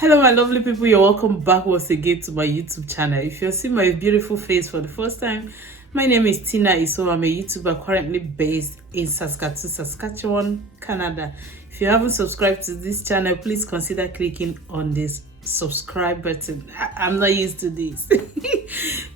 Hello my lovely people, you're welcome back once again to my YouTube channel. If you're seeing my beautiful face for the first time, my name is Isoa. I'm a YouTuber currently based in Saskatchewan, Canada. If you haven't subscribed to this channel, please consider clicking on this subscribe button. I'm not used to this.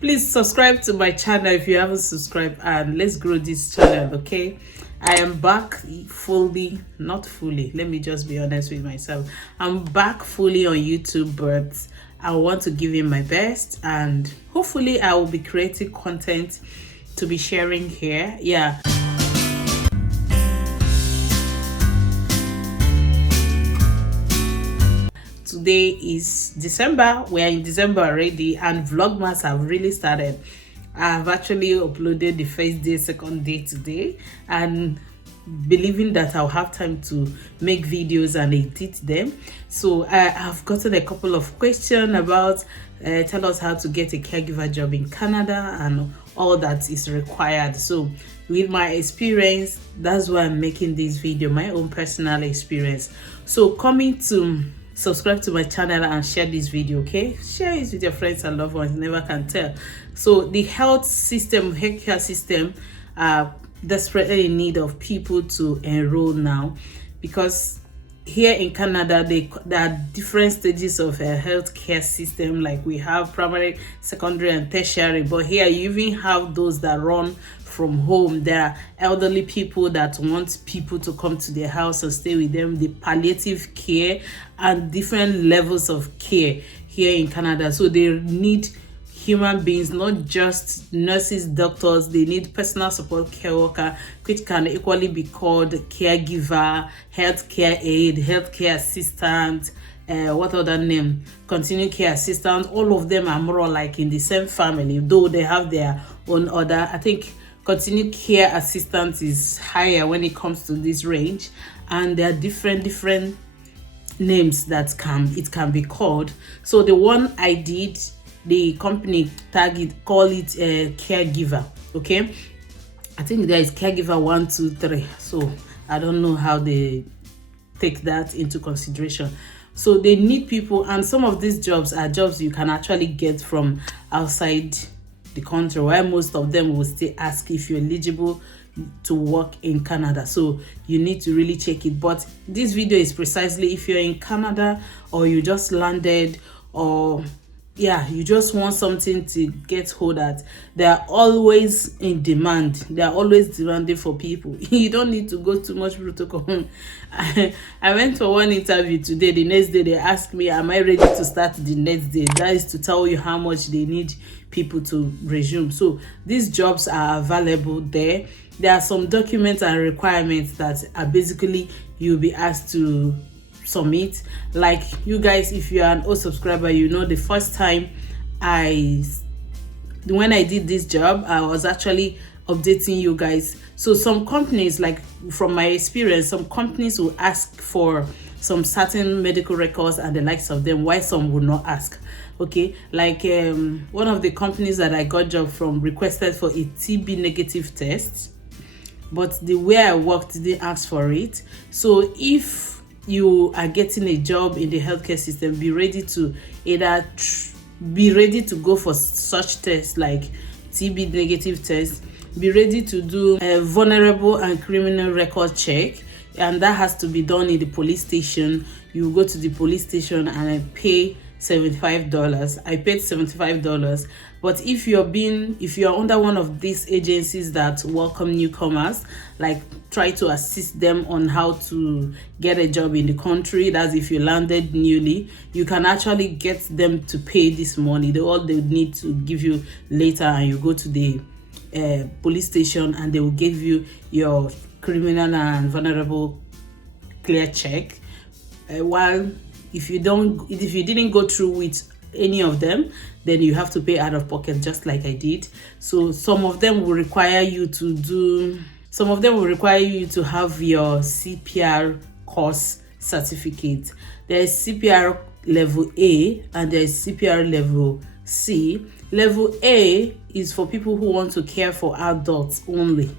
Please subscribe to my channel if you haven't subscribed, and let's grow this channel, okay? I am back fully, not fully, let me just be honest with myself. I'm back fully on YouTube, but I want to give you my best, and hopefully I will be creating content to be sharing here. Yeah. Today is December. We are in December already, and Vlogmas have really started. I've actually uploaded the first day, second day today, and believing that I'll have time to make videos and edit them. So I've gotten a couple of questions about tell us how to get a caregiver job in Canada and all that is required. So with my experience, that's why I'm making this video, my own personal experience. So coming to subscribe to my channel and share this video, okay? Share it with your friends and loved ones, never can tell. So the healthcare system are desperately in need of people to enroll now, because here in Canada there are different stages of a healthcare system. Like we have primary, secondary and tertiary, but here you even have those that run from home. There are elderly people that want people to come to their house and stay with them, the palliative care and different levels of care here in Canada. So they need human beings, not just nurses, doctors. They need personal support care worker, which can equally be called caregiver, healthcare aide, healthcare assistant, what other name, continuing care assistant. All of them are more or like in the same family, though they have their own order. I think continuing care assistant is higher when it comes to this range, and there are different names that it can be called. So the one I did, the company call it a caregiver, okay? I think there is caregiver 1, 2, 3. So I don't know how they take that into consideration. So they need people, and some of these jobs are jobs you can actually get from outside the country, while most of them will still ask if you're eligible to work in Canada. So you need to really check it. But this video is precisely if you're in Canada, or you just landed, or yeah, you just want something to get hold at. They are always in demand. They are always demanding for people. You don't need to go too much protocol. I went for one interview today. The next day they asked me, am I ready to start the next day? That is to tell you how much they need people to resume. So these jobs are available there. There are some documents and requirements that are basically you'll be asked to submit. Like you guys, if you are an old subscriber, you know the first time when I did this job, I was actually updating you guys. So some companies, like from my experience, some companies will ask for some certain medical records and the likes of them, while some will not ask. Okay, like one of the companies that I got job from requested for a TB negative test, but the way I worked didn't ask for it. So if you are getting a job in the healthcare system, be ready to either be ready to go for such tests like TB negative test, be ready to do a vulnerable and criminal record check, and that has to be done in the police station. You go to the police station and I pay $75. I paid $75. But if you're under one of these agencies that welcome newcomers, like try to assist them on how to get a job in the country, that's if you landed newly, you can actually get them to pay this money. All they need to give you later, and you go to the police station and they will give you your criminal and vulnerable clear check. While if you didn't go through with any of them, then you have to pay out of pocket, just like I did. So some of them will require you to have your CPR course certificate. There is CPR level A and there is CPR level C. Level A is for people who want to care for adults only,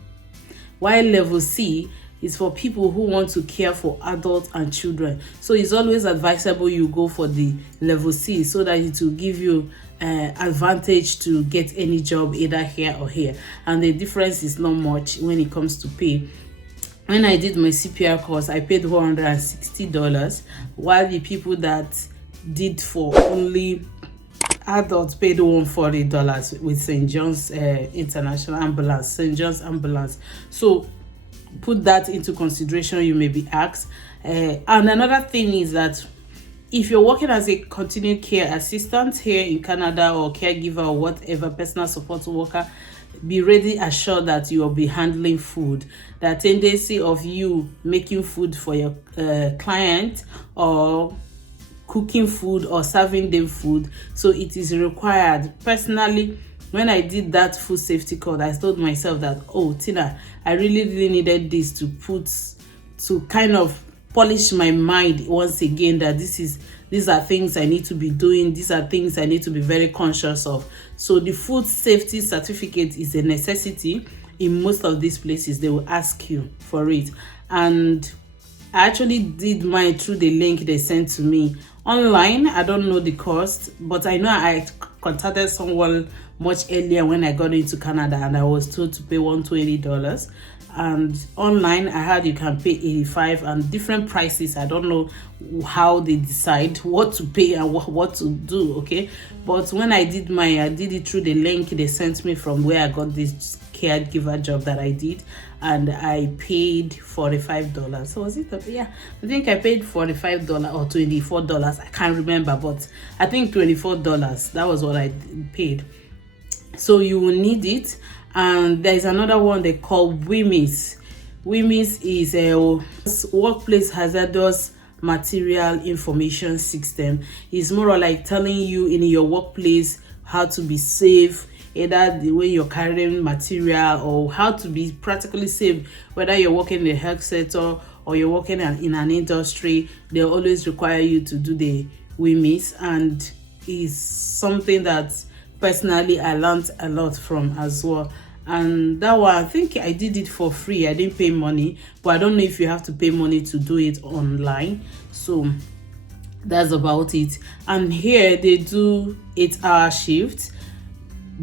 while level C is for people who want to care for adults and children. So it's always advisable you go for the level C, so that it will give you advantage to get any job either here or here, and the difference is not much when it comes to pay. When I did my CPR course, I paid $160, while the people that did for only adults paid $140 with St. John's International Ambulance, St. John's Ambulance. So put that into consideration, you may be asked. And another thing is that if you're working as a continued care assistant here in Canada, or caregiver, or whatever, personal support worker, be ready assured that you will be handling food. The tendency of you making food for your client, or cooking food, or serving them food, so it is required. Personally, when I did that food safety course, I told myself that, oh Tina, I really needed this to kind of polish my mind once again, that these are things I need to be doing, these are things I need to be very conscious of. So the food safety certificate is a necessity in most of these places. They will ask you for it, and I actually did mine through the link they sent to me online. I don't know the cost, but I know I contacted someone much earlier when I got into Canada, and I was told to pay $120. And online I heard you can pay $85, and different prices. I don't know how they decide what to pay and what to do, okay? But when I did mine, I did it through the link they sent me from where I got this caregiver job that I did, and I paid $45. So was it? Yeah, I think I paid $45 or $24. I can't remember, but I think $24. That was what I paid. So you will need it. And there's another one they call WHMIS. WHMIS is a workplace hazardous material information system. It's more like telling you in your workplace how to be safe, either the way you're carrying material, or how to be practically safe, whether you're working in the health sector or you're working in an industry. They always require you to do the WHMIS, and it's something that personally I learned a lot from as well. And that one, I think I did it for free. I didn't pay money, but I don't know if you have to pay money to do it online. So that's about it. And here they do 8-hour shifts.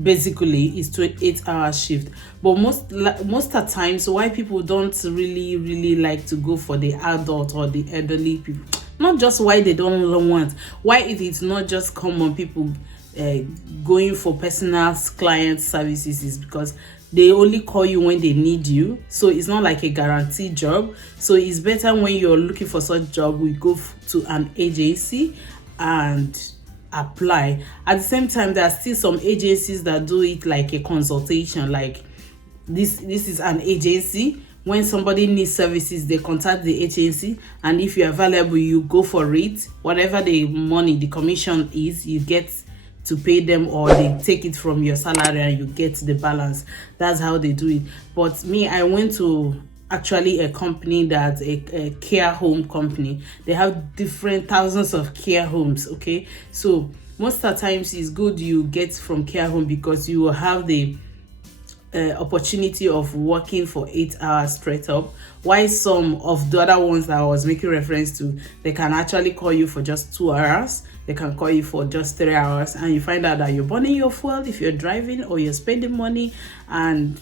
Basically it's 8-hour shift, but most of the times why people don't really like to go for the adult or the elderly people, not just why they don't want, why it is not just common people going for personal client services, is because they only call you when they need you. So it's not like a guaranteed job. So it's better when you're looking for such job, we go to an agency and apply. At the same time, there are still some agencies that do it like a consultation. Like this is an agency. When somebody needs services, they contact the agency, and if you're available, you go for it. Whatever the money, the commission is, you get to pay them, or they take it from your salary and you get the balance. That's how they do it. But me, I went to actually a company that's a care home company. They have different thousands of care homes, okay? So most of the times it's good you get from care home, because you will have the opportunity of working for 8 hours straight up, while some of the other ones that I was making reference to, they can actually call you for just 2 hours, they can call you for just 3 hours, and you find out that you're burning your fuel if you're driving, or you're spending money. And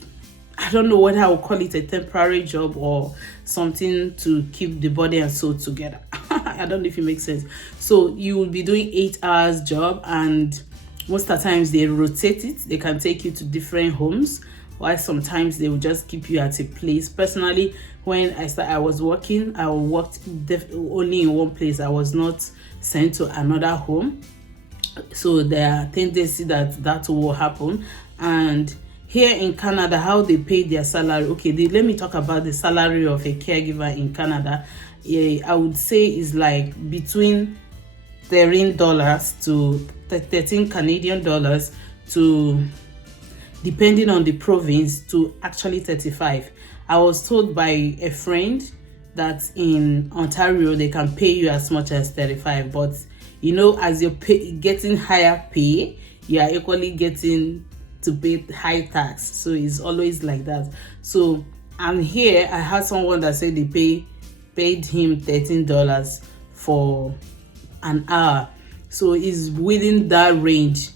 I don't know whether I will call it a temporary job or something to keep the body and soul together. I don't know if it makes sense. So you will be doing 8 hours job, and most of the times they rotate it. They can take you to different homes, while sometimes they will just keep you at a place. Personally, when I was working, I worked only in one place. I was not sent to another home. So there are tendency that will happen. And here in Canada, how they pay their salary. Okay, let me talk about the salary of a caregiver in Canada. I would say is like between $13 to 13 Canadian dollars to, depending on the province, to actually 35. I was told by a friend that in Ontario they can pay you as much as 35, but you know, as you're getting higher pay, you are equally getting to pay high tax. So it's always like that. So And here I had someone that said they paid him $13 for an hour. So it's within that range,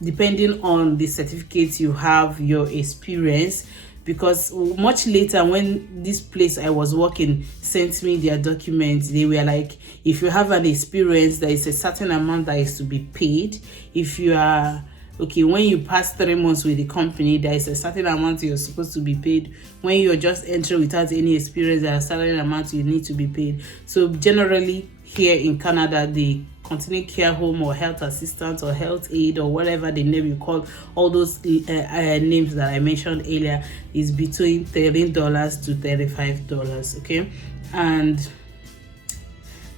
depending on the certificates you have, your experience. Because much later, when this place I was working sent me their documents, they were like, if you have an experience, there is a certain amount that is to be paid. If you are okay, when you pass 3 months with the company, there is a certain amount you're supposed to be paid. When you're just entering without any experience, there are certain amounts you need to be paid. So generally here in Canada, the continuing care home or health assistant or health aid or whatever the name you call all those names that I mentioned earlier is between $13 to $35. Okay, and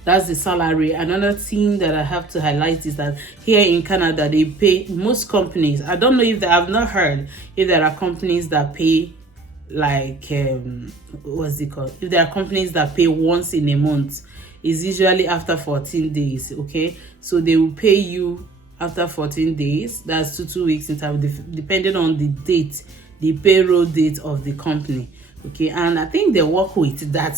that's the salary. Another thing that I have to highlight is that here in Canada, they pay most companies. I don't know if I've not heard if there are companies that pay like what's it called? If there are companies that pay once in a month, it's usually after 14 days. Okay, so they will pay you after 14 days. That's two weeks in time, depending on the date, the payroll date of the company. Okay, and I think they work with that.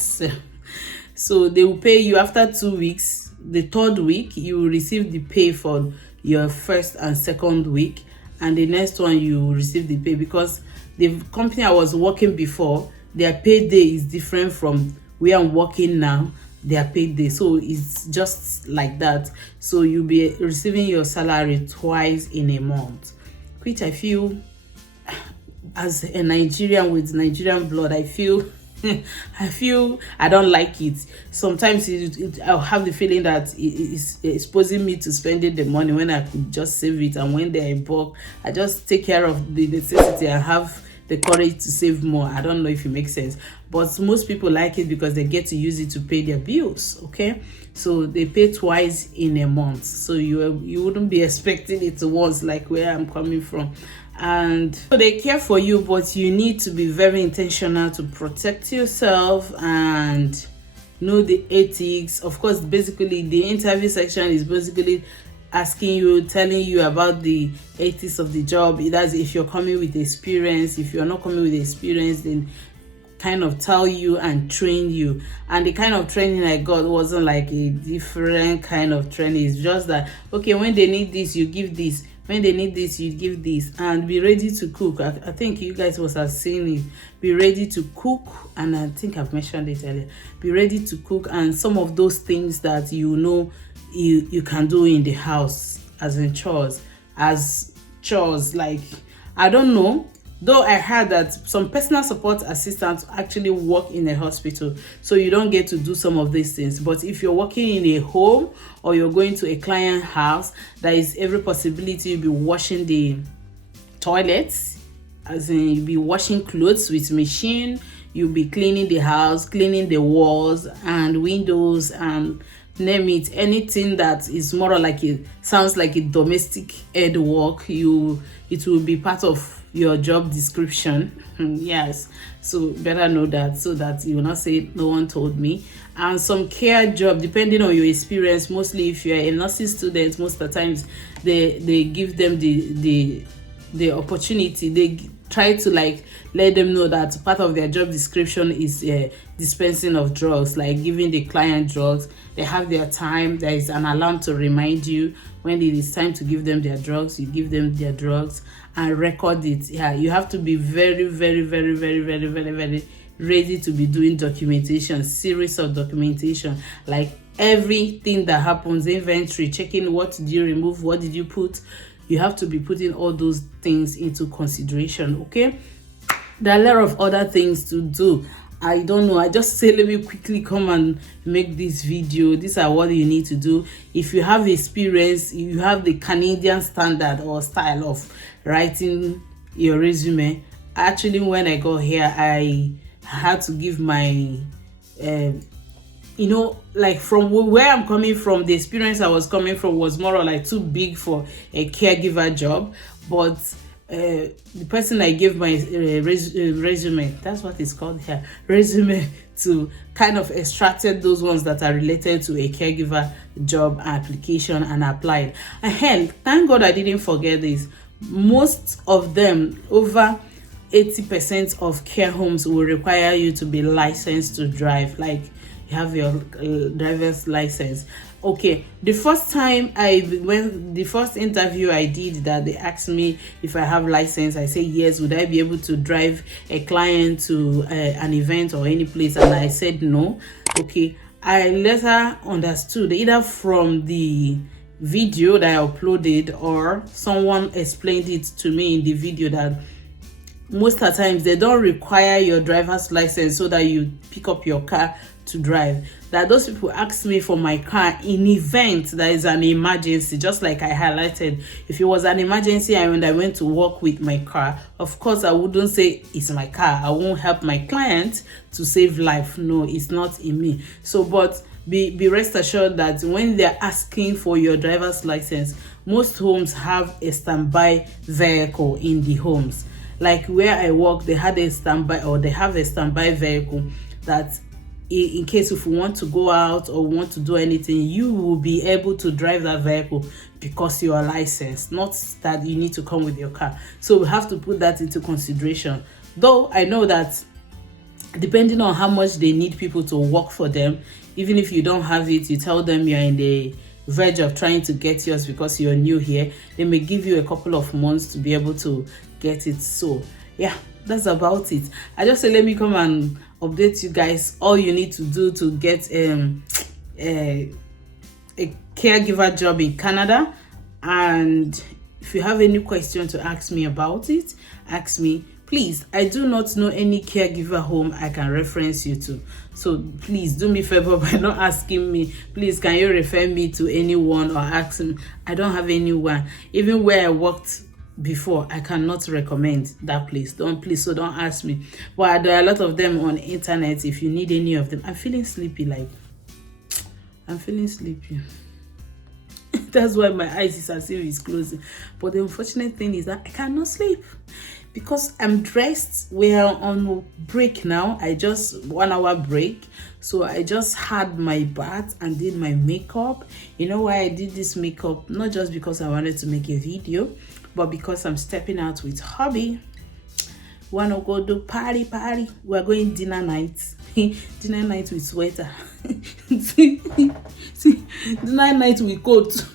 So they will pay you after 2 weeks. The third week, you will receive the pay for your first and second week. And the next one, you will receive the pay, because the company I was working before, their pay day is different from where I'm working now, their pay day. So it's just like that. So you'll be receiving your salary twice in a month, which I feel, as a Nigerian with Nigerian blood, I feel I don't like it. Sometimes I'll have the feeling that it's exposing me to spending the money when I could just save it, and when they're in bulk, I just take care of the necessity and have the courage to save more. I don't know if it makes sense, but most people like it because they get to use it to pay their bills. Okay, so they pay twice in a month, so you wouldn't be expecting it once, like where I'm coming from. And so they care for you, but you need to be very intentional to protect yourself and know the ethics. Of course, basically the interview section is basically asking you, telling you about the ethics of the job. That's if you're coming with experience. If you're not coming with experience, then kind of tell you and train you. And the kind of training I got wasn't like a different kind of training. It's just that, okay, when they need this, you give this. When they need this, you give this. And be ready to cook. I think you guys must have seen it. Be ready to cook. And I think I've mentioned it earlier. Be ready to cook. And some of those things that you know you can do in the house as in chores. Like, I don't know. Though I heard that some personal support assistants actually work in a hospital, so you don't get to do some of these things. But if you're working in a home or you're going to a client house, there is every possibility you'll be washing the toilets, as in you'll be washing clothes with machine, you'll be cleaning the house, cleaning the walls and windows, and name it, anything that is more like it sounds like a domestic head work, it will be part of your job description. Yes, so better know that, so that you will not say no one told me. And some care job, depending on your experience, mostly if you're a nursing student, most of the times they give them the opportunity. They try to like let them know that part of their job description is dispensing of drugs, like giving the client drugs. They have their time. There is an alarm to remind you when it is time to give them their drugs. You give them their drugs and record it. Yeah, you have to be very, very, very, very, very, very, very ready to be doing documentation, series of documentation, like everything that happens, inventory, checking what did you remove, what did you put. You have to be putting all those things into consideration. Okay, there are a lot of other things to do. I don't know, I just say let me quickly come and make this video. These are what you need to do. If you have experience, you have the Canadian standard or style of writing your resume. Actually, when I got here, I had to give my like from where I'm coming from, the experience I was coming from was more or like too big for a caregiver job. But the person I gave my resume, that's what it's called here, resume, to kind of extracted those ones that are related to a caregiver job application and applied. And hell, thank God I didn't forget this. Most of them, over 80% of care homes will require you to be licensed to drive, like you have your driver's license. Okay, the first interview I did, that they asked me if I have license, I said yes. Would I be able to drive a client to an event or any place? And I said no. Okay, I later understood, either from the video that I uploaded or someone explained it to me in the video, that most of the times they don't require your driver's license so that you pick up your car to drive. That those people asked me for my car in event that is an emergency, just like I highlighted. If it was an emergency and I went to work with my car, of course I wouldn't say it's my car. I won't help my client to save life. No, it's not in me. So but be rest assured that when they're asking for your driver's license, most homes have a standby vehicle in the homes. Like where I work, they have a standby vehicle that in case if you want to go out or want to do anything, you will be able to drive that vehicle because you are licensed, not that you need to come with your car. So we have to put that into consideration. Though I know that depending on how much they need people to work for them, even if you don't have it, you tell them you're in the verge of trying to get yours because you're new here, they may give you a couple of months to be able to get it. So yeah, that's about it. I just say let me come and update you guys all you need to do to get a caregiver job in Canada. And if you have any question to ask me about it, ask me. Please, I do not know any caregiver home I can reference you to. So please do me a favor by not asking me. Please, can you refer me to anyone or ask me? I don't have anyone. Even where I worked before, I cannot recommend that place. Don't ask me. But there are a lot of them on internet if you need any of them. I'm feeling sleepy. That's why my eyes is as if it's closing. But the unfortunate thing is that I cannot sleep because I'm dressed. We are on break now. I just 1 hour break. So I just had my bath and did my makeup. You know why I did this makeup? Not just because I wanted to make a video, but because I'm stepping out with hubby. Wanna go do party? We're going dinner night. Dinner night with sweater. Dinner night with coat.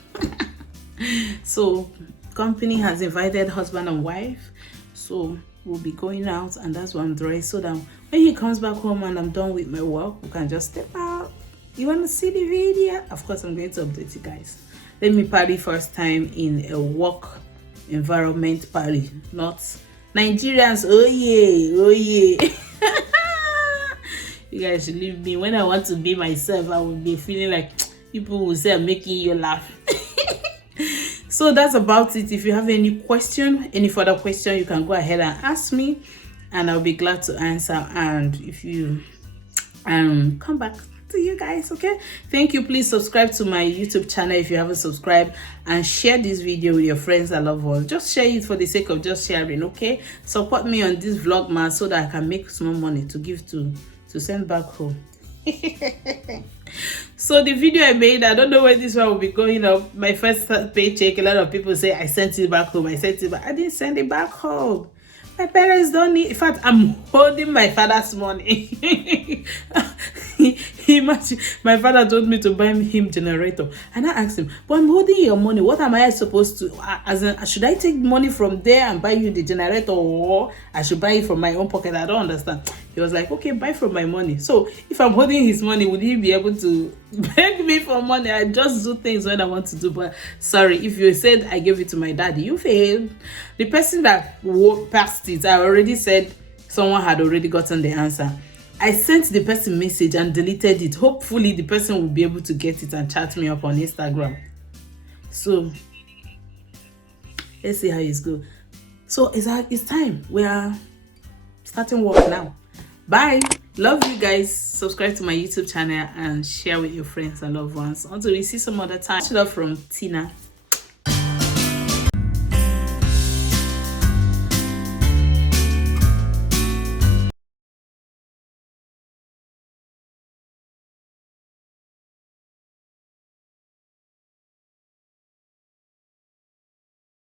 So company has invited husband and wife. So we'll be going out, and that's what I'm dressed, so that when he comes back home and I'm done with my work, we can just step out. You want to see the video? Of course, I'm going to update you guys. Let me party first time in a work environment party, not Nigerians. Oh yeah. You guys should leave me. When I want to be myself, I will be feeling like people will say I'm making you laugh. So that's about it. If you have any further question, you can go ahead and ask me, and I'll be glad to answer. And if you come back to you guys, okay? Thank you. Please subscribe to my YouTube channel if you haven't subscribed, and share this video with your friends and loved ones. Just share it for the sake of just sharing, okay? Support me on this vlog, so that I can make some money to give to send back home. So the video I made, I don't know when this one will be going up. My first paycheck, a lot of people say I sent it back home. I didn't send it back home. My parents don't need. In fact, I'm holding my father's money. Imagine, my father told me to buy him generator, and I asked him, but I'm holding your money. What am I supposed to? Should I take money from there and buy you the generator, or I should buy it from my own pocket? I don't understand. He was like, okay, buy from my money. So if I'm holding his money, would he be able to beg me for money? I just do things when I want to do. But sorry, if you said I gave it to my daddy, you failed. The person that walked past it, I already said someone had already gotten the answer. I sent the person message and deleted it. Hopefully the person will be able to get it and chat me up on Instagram. So let's see how it's good. So it's time. We are starting work now. Bye. Love you guys. Subscribe to my YouTube channel and share with your friends and loved ones. Until we see some other time. Love from Tina.